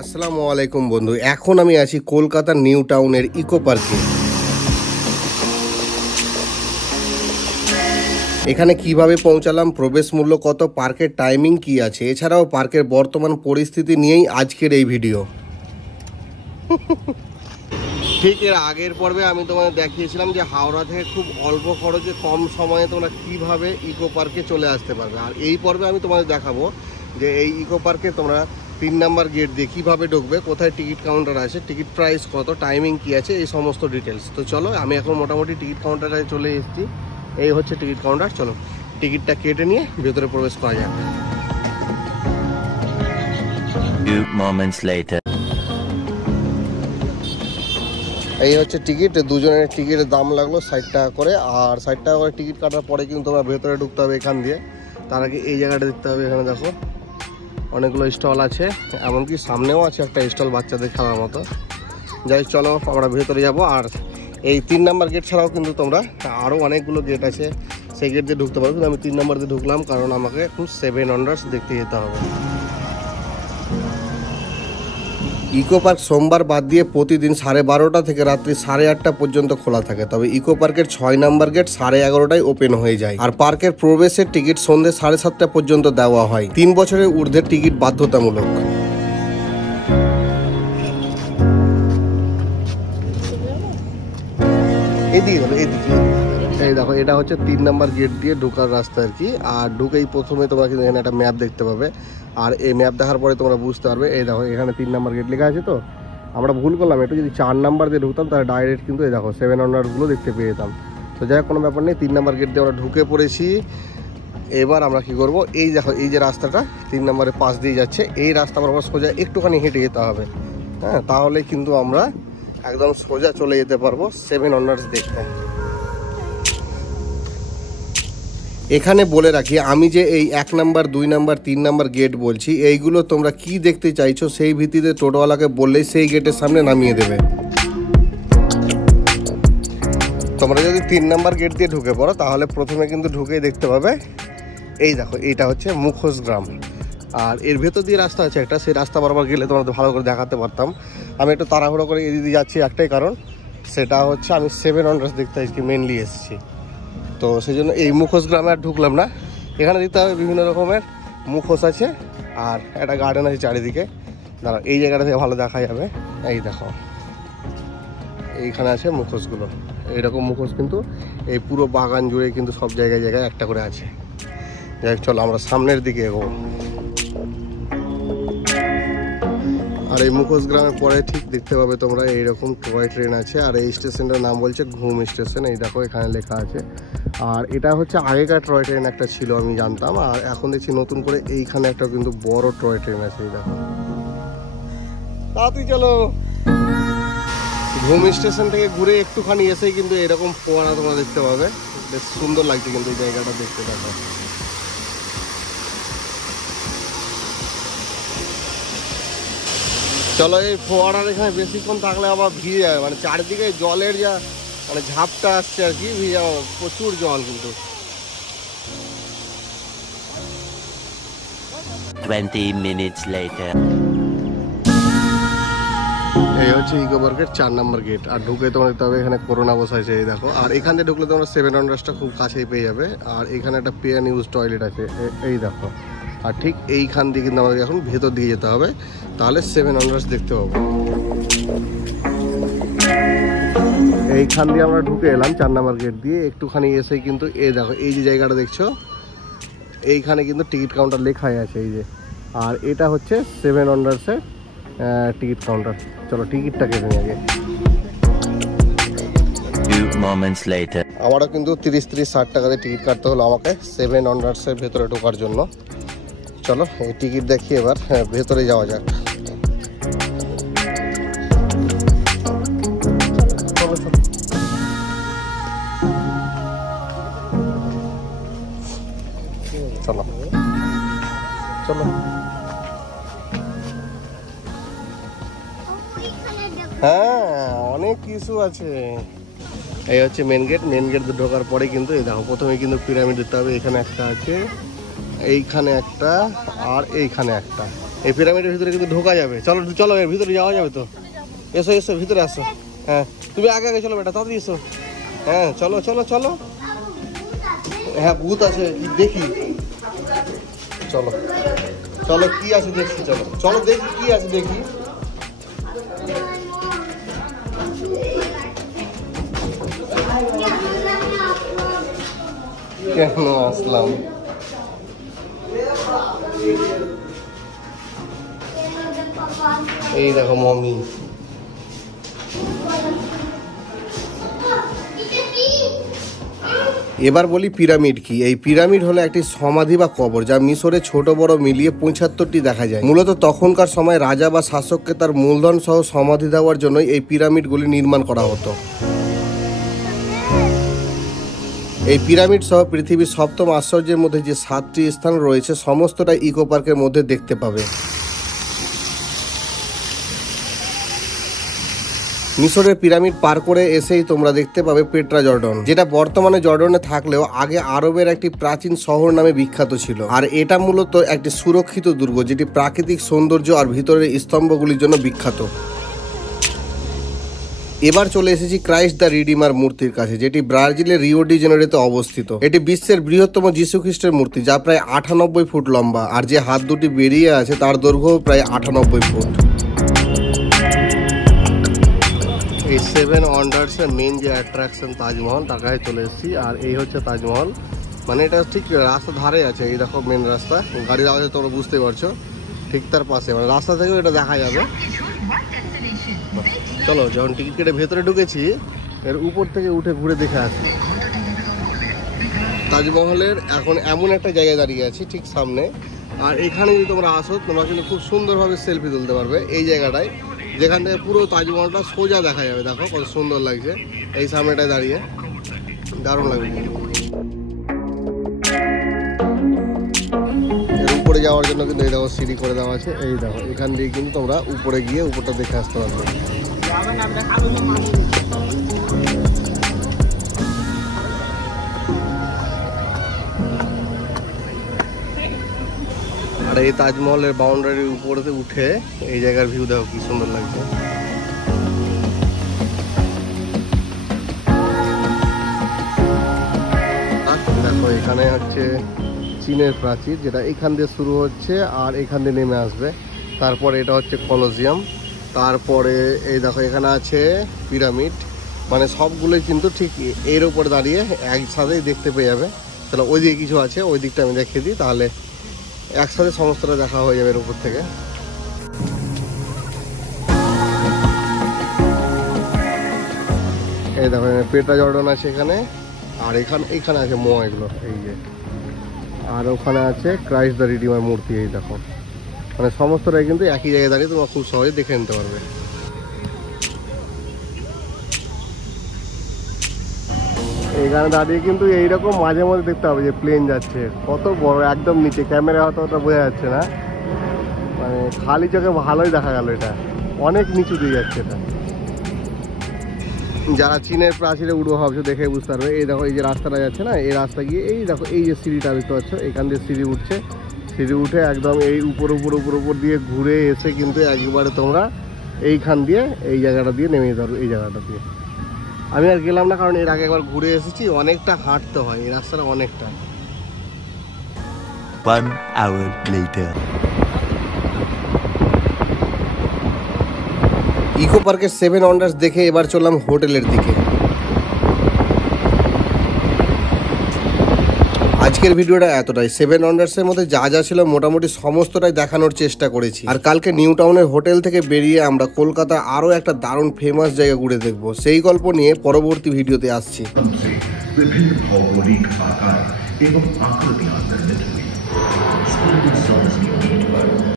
আসসালামু আলাইকুম বন্ধু, এখন আমি আছি কলকাতার নিউ টাউনের ইকো পার্কে। এখানে কিভাবে পৌঁছালাম, প্রবেশ মূল্য কত, পার্কের টাইমিং কি আছে, এছাড়াও পার্কের বর্তমান পরিস্থিতি নিয়েই আজকের এই ভিডিও। ঠিক এর আগের পর্বে আমি তোমাদের দেখিয়েছিলাম যে হাওড়া থেকে খুব অল্প খরচে কম সময়ে তোমরা কিভাবে ইকো পার্কে চলে আসতে পারবে। আর এই পর্বে আমি তোমাদের দেখাবো যে এই ইকো পার্কে তোমরা 3 নাম্বার গেট দিয়ে কীভাবে ঢুকবে, কোথায় টিকিট কাউন্টার আছে, টিকিট প্রাইস কত, টাইমিং কী আছে, এই সমস্ত ডিটেলস। তো চলো, আমি এখন মোটামুটি টিকিট কাউন্টারে চলে এসেছি। এই হচ্ছে টিকিট কাউন্টার। চলো টিকিটটা কেটে নিয়ে ভেতরে প্রবেশ করা যাক। এই হচ্ছে টিকিট, দুজনের টিকিটের দাম লাগলো 60 টাকা করে। আর 60 টাকা করে টিকিট কাটার পরে কিন্তু তোমরা ভেতরে ঢুকতে হবে এখান দিয়ে। তার আগে এই জায়গাটা দেখতে হবে, এখানে দেখো অনেকগুলো স্টল আছে, এমনকি সামনেও আছে একটা স্টল বাচ্চাদের খেলার মতো। যাই চলো আমরা ভেতরে যাব। আর এই 3 নাম্বার গেট ছাড়াও কিন্তু তোমরা আরও অনেকগুলো গেট আছে, সেই গেট দিয়ে ঢুকতে পারো। কিন্তু আমি 3 নাম্বার দিয়ে ঢুকলাম কারণ আমাকে এখন 7 ওয়ান্ডার্স দেখতে যেতে হবে। ইকো পার্ক সোমবার বাদ দিয়ে প্রতিদিন 12:30 থেকে রাত্রি 8:30 পর্যন্ত খোলা থাকে। তবে ইকো পার্কের 6 নাম্বার গেট 11:30টায় ওপেন হয়ে যায়। আর পার্কের প্রবেশের টিকিট সন্ধ্যে 7:30 পর্যন্ত দেওয়া হয়। 3 বছরের ঊর্ধ্বের টিকিট বাধ্যতামূলক। এই দেখো, এটা হচ্ছে 3 নাম্বার গেট দিয়ে ঢোকার রাস্তা আর কি। আর ঢুকেই প্রথমে তোমরা কিন্তু এখানে একটা ম্যাপ দেখতে পাবে। আর এই ম্যাপ দেখার পরে তোমরা বুঝতে পারবে। এই দেখো এখানে 3 নাম্বার গেট লেখা আছে। তো আমরা ভুল করলাম, একটু যদি 4 নাম্বার দিয়ে ঢুকতাম তাহলে ডাইরেক্ট কিন্তু এই দেখো 7 ওয়ান্ডারগুলো দেখতে পেয়ে যেতাম। তো যাই হোক, কোনো ব্যাপার নেই। 3 নাম্বার গেট দিয়ে আমরা ঢুকে পড়েছি। এবার আমরা কি করব, এই দেখো এই যে রাস্তাটা 3 নাম্বারের পাশ দিয়ে যাচ্ছে, এই রাস্তা বরাবর সোজা একটুখানি হেঁটে যেতে হবে। হ্যাঁ, তাহলে কিন্তু আমরা একদম সোজা চলে যেতে পারবো 7 ওয়ান্ডার্স দেখতে। এখানে বলে রাখি, আমি যে এই 1 নাম্বার 2 নাম্বার 3 নাম্বার গেট বলছি, এইগুলো তোমরা কি দেখতে চাইছো সেই ভিত্তিতে টোটোওয়ালাকে বললেই সেই গেটের সামনে নামিয়ে দেবে। তোমরা যদি 3 নাম্বার গেট দিয়ে ঢুকে পড়ো তাহলে প্রথমে কিন্তু ঢুকেই দেখতে পাবে, এই দেখো এইটা হচ্ছে মুখোশ গ্রাম। আর এর ভেতর দিয়ে রাস্তা আছে একটা, সেই রাস্তা বরাবর গেলে তোমাদের ভালো করে দেখাতে পারতাম। আমি একটু তাড়াহুড়ো করে এদিকে যাচ্ছি একটাই কারণ, সেটা হচ্ছে আমি 7 ওয়ান্ডার্স দেখতে আজকে মেনলি এসেছি। তো সেই জন্য এই মুখোশ গ্রামে আর ঢুকলাম না। এখানে দেখতে হবে বিভিন্ন রকমের মুখোশ আছে আর একটা গার্ডেন আছে চারিদিকে। দাঁড়াও, এই জায়গাটা থেকে ভালো দেখা যাবে। এই দেখো এইখানে আছে মুখোশগুলো। এইরকম মুখোশ কিন্তু এই পুরো বাগান জুড়ে কিন্তু সব জায়গায় জায়গায় একটা করে আছে। যাই হোক, চলো আমরা সামনের দিকে এগোবো। আর এই মুখোশ গ্রামের পরে ঠিক দেখতে পাবে তোমরা এইরকম টয় ট্রেন আছে। আর এই স্টেশনটার নাম বলছে ঘুম স্টেশন। এই দেখো এখানে লেখা আছে। আর এটা হচ্ছে আগেকার টয় ট্রেন একটা ছিল, আমি জানতাম। আর এখন দেখছি নতুন করে এইখানে একটা কিন্তু বড় টয় ট্রেন আছে। এই দেখো, তাড়াতাড়ি চলো। ঘুম স্টেশন থেকে ঘুরে একটুখানি এসেই কিন্তু এরকম ফোয়ারা তোমরা দেখতে পাবে। বেশ সুন্দর লাগছে কিন্তু এই জায়গাটা দেখতে। দেখো, চলো এই ফোয়ারার এখানে বেশিক্ষণ থাকলে আবার ভিজে যাবে, মানে চারিদিকে জলের যা মানে ঝাপটা আসছে আর কি, ভিজে যাবে, প্রচুর জল কিন্তু। 20 minutes later. এই হচ্ছে ইকো পার্কের 4 নাম্বার গেট। আর ঢুকে তোমার দেখতে হবে এখানে করোনা বসাইছে। এই দেখো, আর এখান থেকে ঢুকলে তোমরা 7 ওয়ান্ডার্সটা খুব কাছেই পেয়ে যাবে। আর এখানে একটা পে অ্যান্ড ইউজ টয়লেট আছে, এই দেখো। আর ঠিক এইখান দিয়ে কিন্তু আমাদের এখন ভেতর দিকে যেতে হবে, তাহলে 7 ওয়ান্ডার্স দেখতে পাবো। এইখান দিয়ে আমরা ঢুকে এলাম 4 নাম্বার গেট দিয়ে। একটুখানি এসেই কিন্তু এই দেখো এই যে জায়গাটা দেখছো, এইখানে কিন্তু টিকিট কাউন্টার লেখাই আছে এই যে। আর এটা হচ্ছে 7 ওয়ান্ডার্সের টিকিট কাউন্টার। চলো টিকিটটা কেটে নিয়ে আগে। আমারও কিন্তু 30-60 টাকা দিয়ে টিকিট কাটতে হলো আমাকে 7 ওয়ান্ডার্সের ভেতরে ঢোকার জন্য। চলো এই টিকিট দেখি এবার ভেতরে যাওয়া যাক। চলো চলো। হ্যাঁ, অনেক কিছু আছে। এই হচ্ছে মেন গেট ঢোকার পরে কিন্তু এই দেখো প্রথমে কিন্তু পিরামিড দিতে হবে। এখানে একটা আছে, এইখানে একটা, আর এইখানে একটা। এই পিরামিডের ভিতরে কিন্তু ঢোকা যাবে। চলো চলো, এর ভিতরে যাওয়া যাবে তো। এসো এসো, ভিতরে আসো। হ্যাঁ তুমি আগে আগে চলো বেটা, তাড়াতাড়ি এসো। হ্যাঁ চলো চলো চলো। হ্যাঁ ভূত আছে দেখি, চলো চলো কি আছে দেখছি, চলো চলো দেখি কি আছে দেখি। কেন আসলাম? এই দেখো মমি। এবার বলি পিরামিড কি। এই পিরামিড হলো একটি সমাধি বা কবর, যা মিশরে ছোট বড় মিলিয়ে ৭৫টি দেখা যায়। মূলত তখনকার সময় রাজা বা শাসককে তার মূলধন সহ সমাধি দেওয়ার জন্য এই পিরামিডগুলি নির্মাণ করা হতো। এই পিরামিড সহ পৃথিবীর ৭ম আশ্চর্যের মধ্যে যে ৭টি স্থান রয়েছে সমস্তটাই ইকো পার্কের মধ্যে দেখতে পাবে। মিশরের পিরামিড পার করে এসেই তোমরা দেখতে পাবে পেট্রা জর্ডন, যেটা বর্তমানে জর্ডনে থাকলেও আগে আরবের একটি প্রাচীন শহর নামে বিখ্যাত ছিল। আর এটা মূলত একটি সুরক্ষিত দুর্গ, যেটি প্রাকৃতিক সৌন্দর্য আর ভিতরের স্তম্ভগুলির জন্য বিখ্যাত। এবার চলে এসেছি ক্রাইস্ট দ্য রিডিমার মূর্তির কাছে, যেটি ব্রাজিলের রিও ডি জেনেরোতে অবস্থিত। এটি বিশ্বের বৃহত্তম যীশু খ্রিস্টের মূর্তি, যা প্রায় ৯৮ ফুট লম্বা, আর যে হাত দুটি বেরিয়ে আছে তার দৈর্ঘ্য প্রায় ৯৮ ফুট। এই 7 ওয়ান্ডার্সের মেন যে অ্যাট্রাকশন তাজমহল, তার কাছে চলে এসেছি। আর এই হচ্ছে তাজমহল, মানে এটা ঠিক রাস্তার ধারে আছে। এই দেখো মেন রাস্তা, গাড়ির আওয়াজে তোমরা বুঝতে পারছো, ঠিক তার পাশে, মানে রাস্তা থেকেও এটা দেখা যাবে। চলো, যখন টিকিট কেটে ভেতরে ঢুকেছি, এর উপর থেকে উঠে ঘুরে দেখে আসি। তাজমহলের এখন এমন একটা জায়গায় দাঁড়িয়ে আছি ঠিক সামনে, আর এখানে যদি তোমরা আসো তোমরা কিন্তু খুব সুন্দরভাবে সেলফি তুলতে পারবে এই জায়গাটায়, যেখান থেকে পুরো তাজমহলটা সোজা দেখা যাবে। দেখো কত সুন্দর লাগছে এই সামনেটায় দাঁড়িয়ে, দারুণ লাগবে। এর উপরে যাওয়ার জন্য কিন্তু এই দেখো সিঁড়ি করে দেওয়া আছে। এই দেখো এখান দিয়ে কিন্তু তোমরা উপরে গিয়ে উপরটা দেখে আসতে পারবে। আর এই তাজমহলের বাউন্ডারির উপরে উঠে এই জায়গার ভিউ দেখো কি সুন্দর লাগছে। দেখো এখানে হচ্ছে চীনের প্রাচীর, যেটা এখান দিয়ে শুরু হচ্ছে আর এখান দিয়ে নেমে আসবে। তারপরে এটা হচ্ছে কলোজিয়াম, তারপরে এই দেখো এখানে আছে পিরামিড, মানে সবগুলোই কিন্তু ঠিক এর উপরে দাঁড়িয়ে একসাথেই দেখতে পেয়ে যাবে। তাহলে ওই দিকে কিছু আছে, ওই দিকটা আমি দেখিয়ে দিই, তাহলে একসাথে সমস্তটা দেখা হয়ে যাবে এর উপর থেকে। এই দেখো পেট্রা জর্ডন আছে এখানে, আর এখানে আছে মোয়া এগুলো, এই যে, আর ওখানে আছে ক্রাইস্ট দ্য রিডিমার মূর্তি। এই দেখো মানে সমস্তটাই কিন্তু একই জায়গায় দাঁড়িয়ে তোমরা খুব সহজে দেখে নিতে পারবে। এইখানে দাঁড়িয়ে কিন্তু এইরকম মাঝে মাঝে দেখতে হবে যে প্লেন যাচ্ছে, কত বড়, একদম নিচে, ক্যামেরা হয়তো ওটা বোঝা যাচ্ছে না, মানে খালি চোখে ভালোই দেখা গেল। এটা অনেক নিচু দিয়ে যাচ্ছে। এটা যারা চীনের প্রাচীরে উড়ো ভাবছো দেখে বুঝতে পারবে। এই দেখো এই যে রাস্তাটা যাচ্ছে না, এই রাস্তা গিয়ে এই দেখো এই যে সিঁড়িটা দেখতে পাচ্ছ, এখান দিয়ে সিঁড়ি উঠছে, সিঁড়ি উঠে একদম এই উপর দিয়ে ঘুরে এসে কিন্তু একবারে তোমরা এইখান দিয়ে এই জায়গাটা দিয়ে নেমে যেতে পারবে। এই জায়গাটা দিয়ে আমি আর গেলাম না, কারণ এর আগে একবার ঘুরে এসেছি, অনেকটা হাঁটতে হয় এই রাস্তাটা, অনেকটা। 1 hour later. ইকো পার্কের 7 ওয়ান্ডার্স দেখে এবার চললাম হোটেলের দিকে। আজকের ভিডিওটা এতটাই। 7 ওয়ান্ডার্সের মধ্যে যা যা ছিল মোটামুটি সমস্তটাই দেখানোর চেষ্টা করেছি। আর কালকে নিউ টাউনের হোটেল থেকে বেরিয়ে আমরা কলকাতা আরও একটা দারুণ ফেমাস জায়গা ঘুরে দেখবো। সেই গল্প নিয়ে পরবর্তী ভিডিওতে আসছি। विभिन्न भौगोलिक आकार एवं आकृतियां निर्मित हुई।